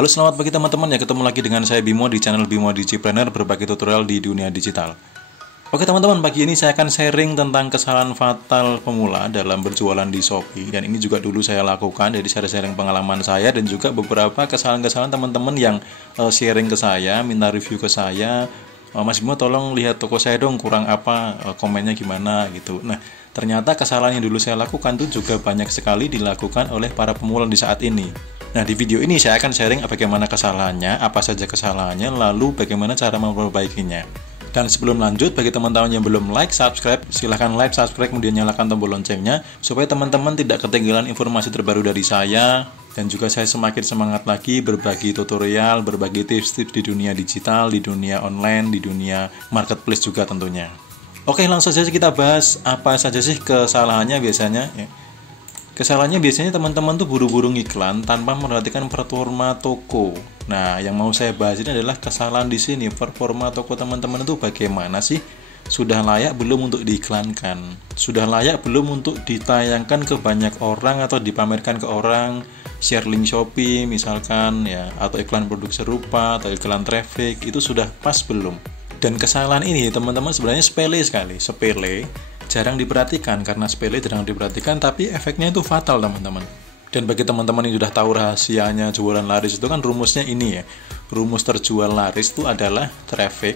Halo, selamat pagi teman-teman ya, ketemu lagi dengan saya Bimo di channel Bimo Digipreneur, berbagi tutorial di dunia digital. Oke teman-teman, pagi ini saya akan sharing tentang kesalahan fatal pemula dalam berjualan di Shopee. Dan ini juga dulu saya lakukan, jadi saya sharing pengalaman saya dan juga beberapa kesalahan-kesalahan teman-teman yang sharing ke saya, minta review ke saya. Mas Bimo, tolong lihat toko saya dong, kurang apa, komennya gimana gitu. Nah, ternyata kesalahan yang dulu saya lakukan itu juga banyak sekali dilakukan oleh para pemula di saat ini. Nah, di video ini saya akan sharing bagaimana kesalahannya, apa saja kesalahannya, lalu bagaimana cara memperbaikinya. Dan sebelum lanjut, bagi teman-teman yang belum like, subscribe, silahkan like, subscribe, kemudian nyalakan tombol loncengnya, supaya teman-teman tidak ketinggalan informasi terbaru dari saya, dan juga saya semakin semangat lagi berbagi tutorial, berbagi tips-tips di dunia digital, di dunia online, di dunia marketplace juga tentunya. Oke, langsung saja kita bahas apa saja sih kesalahannya biasanya. Kesalahannya biasanya teman-teman tuh buru-buru ngiklan tanpa memperhatikan performa toko. Nah, yang mau saya bahas ini adalah kesalahan di sini. Performa toko teman-teman itu bagaimana sih? Sudah layak belum untuk diiklankan? Sudah layak belum untuk ditayangkan ke banyak orang atau dipamerkan ke orang? Share link Shopee misalkan ya, atau iklan produk serupa atau iklan traffic, itu sudah pas belum? Dan kesalahan ini teman-teman sebenarnya sepele sekali, sepele. Jarang diperhatikan karena sepele jarang diperhatikan, tapi efeknya itu fatal teman-teman. Dan bagi teman-teman yang sudah tahu rahasianya jualan laris itu kan rumusnya ini ya. Rumus terjual laris itu adalah traffic,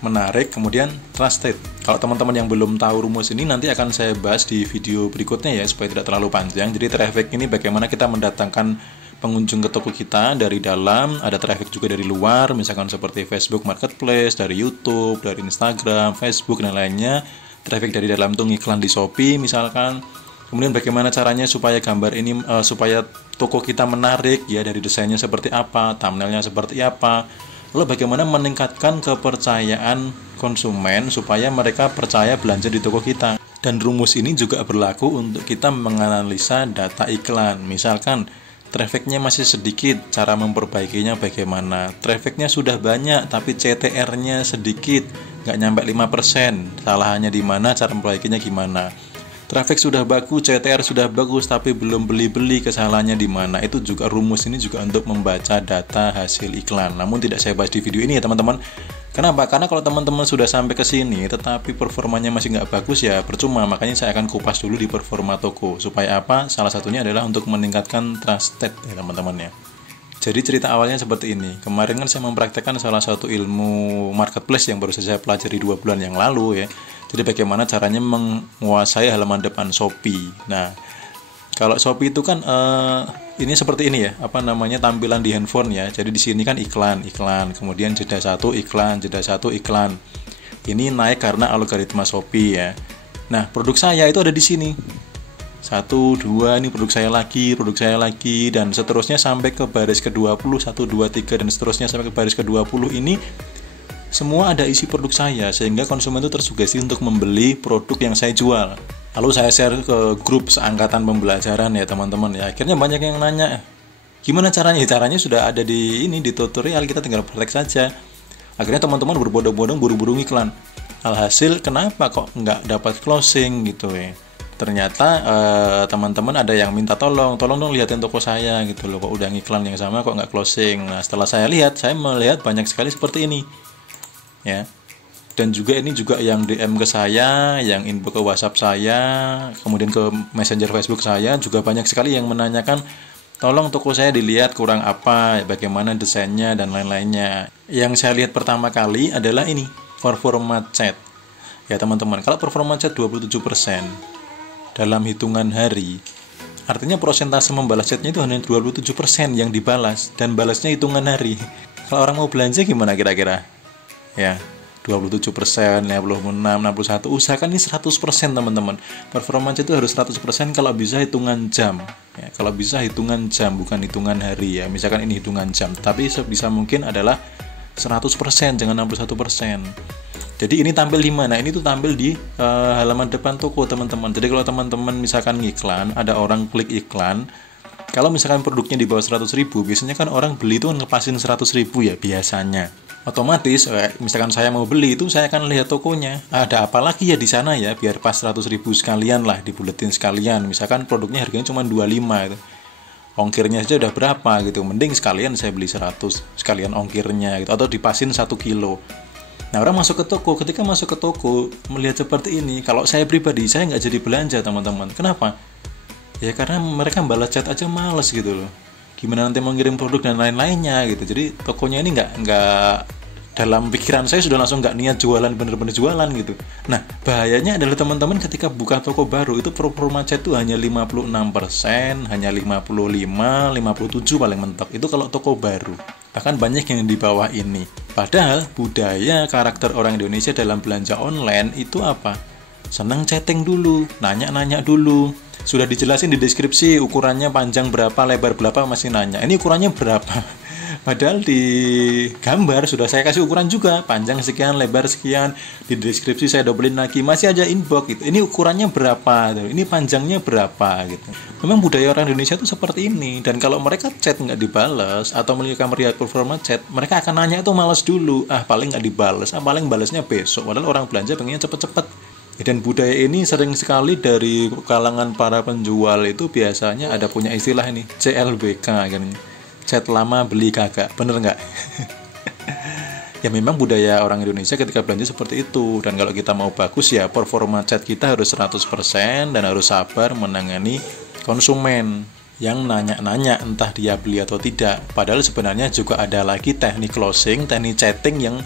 menarik, kemudian trusted. Kalau teman-teman yang belum tahu rumus ini nanti akan saya bahas di video berikutnya ya, supaya tidak terlalu panjang. Jadi traffic ini bagaimana kita mendatangkan pengunjung ke toko kita dari dalam, ada traffic juga dari luar, misalkan seperti Facebook Marketplace, dari YouTube, dari Instagram, Facebook dan lainnya. Traffic dari dalam tuh iklan di Shopee misalkan. Kemudian bagaimana caranya supaya gambar ini supaya toko kita menarik ya, dari desainnya seperti apa, thumbnailnya seperti apa. Lalu bagaimana meningkatkan kepercayaan konsumen supaya mereka percaya belanja di toko kita. Dan rumus ini juga berlaku untuk kita menganalisa data iklan. Misalkan trafficnya masih sedikit, cara memperbaikinya bagaimana. Trafficnya sudah banyak tapi CTR-nya sedikit, nggak nyampe 5%, salahnya di mana, cara memperbaikinya gimana. Traffic sudah bagus, CTR sudah bagus tapi belum beli-beli, kesalahannya di mana. Itu juga rumus ini juga untuk membaca data hasil iklan. Namun tidak saya bahas di video ini ya teman-teman. Kenapa? Karena kalau teman-teman sudah sampai ke sini tetapi performanya masih nggak bagus ya percuma. Makanya saya akan kupas dulu di performa toko. Supaya apa? Salah satunya adalah untuk meningkatkan trusted ya teman-teman ya. Jadi cerita awalnya seperti ini. Kemarin kan saya mempraktekkan salah satu ilmu marketplace yang baru saja saya pelajari 2 bulan yang lalu ya. Jadi bagaimana caranya menguasai halaman depan Shopee. Nah, kalau Shopee itu kan ini seperti ini ya, tampilan di handphone ya. Jadi di sini kan iklan, kemudian jeda satu iklan. Ini naik karena algoritma Shopee ya. Nah, produk saya itu ada di sini. 1, 2, ini produk saya lagi, dan seterusnya sampai ke baris ke-20, 1, 2, 3, dan seterusnya sampai ke baris ke-20 ini semua ada isi produk saya, sehingga konsumen itu tersugesti untuk membeli produk yang saya jual. Lalu saya share ke grup seangkatan pembelajaran ya teman-teman ya. Akhirnya banyak yang nanya, gimana caranya? Caranya sudah ada di tutorial, kita tinggal praktek saja. Akhirnya teman-teman berbondong-bondong buru-buru iklan. Alhasil kenapa kok nggak dapat closing gitu ya? Ternyata teman-teman ada yang minta tolong dong lihatin toko saya gitu loh, kok udah ngiklan yang sama kok nggak closing. Nah, setelah saya melihat banyak sekali seperti ini ya. Dan juga ini juga yang DM ke saya, yang inbox ke WhatsApp saya, kemudian ke Messenger Facebook saya juga banyak sekali yang menanyakan, tolong toko saya dilihat kurang apa, bagaimana desainnya dan lain-lainnya. Yang saya lihat pertama kali adalah ini, performa chat. Ya teman-teman, kalau performa chat 27% dalam hitungan hari, artinya persentase membalas chatnya itu hanya 27% yang dibalas, dan balasnya hitungan hari. Kalau orang mau belanja gimana kira-kira? Ya, 27%, 56, 61, usahakan ini 100% teman-teman. Performance itu harus 100%, kalau bisa hitungan jam ya, kalau bisa hitungan jam, bukan hitungan hari ya. Misalkan ini hitungan jam, tapi sebisa mungkin adalah 100%, jangan 61%. Jadi ini tampil di mana? Ini tuh tampil di halaman depan toko teman-teman. Jadi kalau teman-teman misalkan ngiklan, ada orang klik iklan, kalau misalkan produknya di bawah 100.000, biasanya kan orang beli itu ngepasin 100.000 ya biasanya. Otomatis misalkan saya mau beli itu, saya akan lihat tokonya, ada apa lagi ya di sana ya, biar pas 100.000 sekalian lah, dibuletin sekalian. Misalkan produknya harganya cuma 25 itu. ongkirnya saja udah berapa gitu. Mending sekalian saya beli 100, sekalian ongkirnya gitu, atau dipasin 1 kilo. Nah, orang masuk ke toko, ketika masuk ke toko melihat seperti ini, kalau saya pribadi saya nggak jadi belanja teman-teman. Kenapa? Ya karena mereka balas chat aja males gitu loh. Gimana nanti mau ngirim produk dan lain-lainnya gitu. Jadi tokonya ini nggak dalam pikiran saya sudah langsung nggak niat jualan, bener-bener jualan gitu. Nah, bahayanya adalah teman-teman ketika buka toko baru itu performa chat itu hanya 56%, hanya 55, 57 paling mentok. Itu kalau toko baru. Bahkan banyak yang di bawah ini. Padahal budaya karakter orang Indonesia dalam belanja online itu apa? Senang chatting dulu, nanya-nanya dulu. Sudah dijelasin di deskripsi ukurannya panjang berapa, lebar berapa, masih nanya. Ini ukurannya berapa? Padahal di gambar sudah saya kasih ukuran juga, panjang sekian, lebar sekian. Di deskripsi saya dobelin lagi, masih aja inbox gitu. Ini ukurannya berapa? Ini panjangnya berapa gitu. Memang budaya orang Indonesia itu seperti ini. Dan kalau mereka chat nggak dibales atau melihat performa chat, mereka akan nanya itu malas dulu. Paling nggak dibales, paling balasnya besok. Padahal orang belanja pengennya cepet-cepet. Dan budaya ini sering sekali dari kalangan para penjual itu biasanya ada punya istilah ini, CLBK kan. Chat lama beli kagak, bener nggak? Ya memang budaya orang Indonesia ketika belanja seperti itu. Dan kalau kita mau bagus ya performa chat kita harus 100% dan harus sabar menangani konsumen yang nanya-nanya entah dia beli atau tidak. Padahal sebenarnya juga ada lagi teknik closing, teknik chatting yang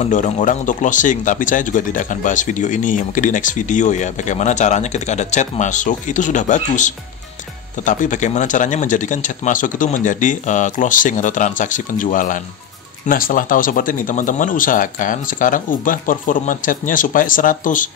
mendorong orang untuk closing. Tapi saya juga tidak akan bahas video ini, mungkin di next video ya. Bagaimana caranya ketika ada chat masuk itu sudah bagus. Tetapi bagaimana caranya menjadikan chat masuk itu menjadi closing atau transaksi penjualan. Nah, setelah tahu seperti ini, teman-teman usahakan sekarang ubah performa chatnya supaya 100.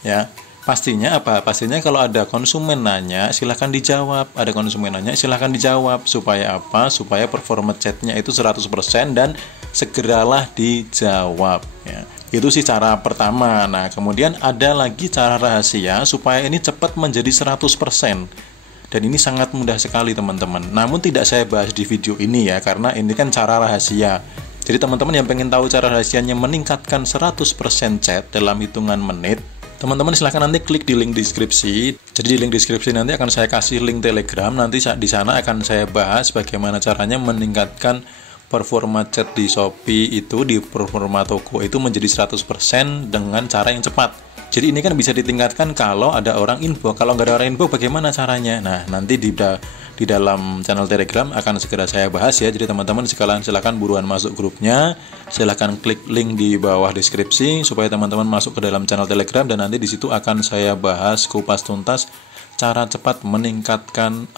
Ya, pastinya apa? Pastinya kalau ada konsumen nanya, silahkan dijawab. Ada konsumen nanya, silahkan dijawab. Supaya apa? Supaya performa chatnya itu 100% dan segeralah dijawab. Ya. Itu sih cara pertama. Nah, kemudian ada lagi cara rahasia supaya ini cepat menjadi 100%. Dan ini sangat mudah sekali teman-teman. Namun tidak saya bahas di video ini ya, karena ini kan cara rahasia. Jadi teman-teman yang pengen tahu cara rahasianya meningkatkan 100% chat dalam hitungan menit, teman-teman silahkan nanti klik di link deskripsi. Jadi di link deskripsi nanti akan saya kasih link Telegram. Nanti di sana akan saya bahas bagaimana caranya meningkatkan performa chat di Shopee itu, di performa toko itu menjadi 100% dengan cara yang cepat. Jadi ini kan bisa ditingkatkan kalau ada orang inbox. Kalau nggak ada orang inbox bagaimana caranya? Nah, nanti di dalam channel Telegram akan segera saya bahas ya. Jadi teman-teman silakan buruan masuk grupnya. Silakan klik link di bawah deskripsi supaya teman-teman masuk ke dalam channel Telegram, dan nanti di situ akan saya bahas kupas tuntas cara cepat meningkatkan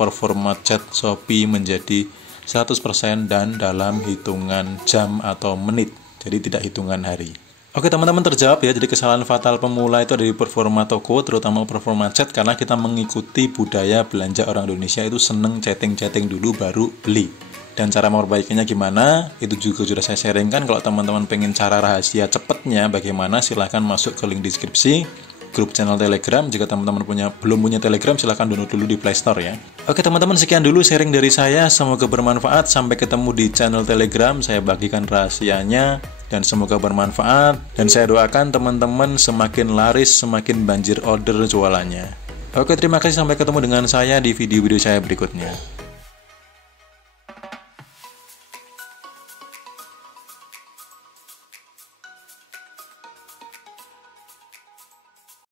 performa chat Shopee menjadi 100% dan dalam hitungan jam atau menit. Jadi tidak hitungan hari. Oke teman-teman, terjawab ya. Jadi kesalahan fatal pemula itu ada di performa toko, terutama performa chat, karena kita mengikuti budaya belanja orang Indonesia itu seneng chatting-chatting dulu baru beli. Dan cara memperbaikinya gimana? Itu juga sudah saya sharingkan. Kalau teman-teman pengen cara rahasia cepatnya bagaimana, silahkan masuk ke link deskripsi grup channel Telegram. Jika teman-teman belum punya Telegram, silahkan download dulu di Play Store ya. Oke teman-teman, sekian dulu sharing dari saya. Semoga bermanfaat. Sampai ketemu di channel Telegram. Saya bagikan rahasianya dan semoga bermanfaat. Dan saya doakan teman-teman semakin laris, semakin banjir order jualannya. Oke, terima kasih. Sampai ketemu dengan saya di video-video saya berikutnya.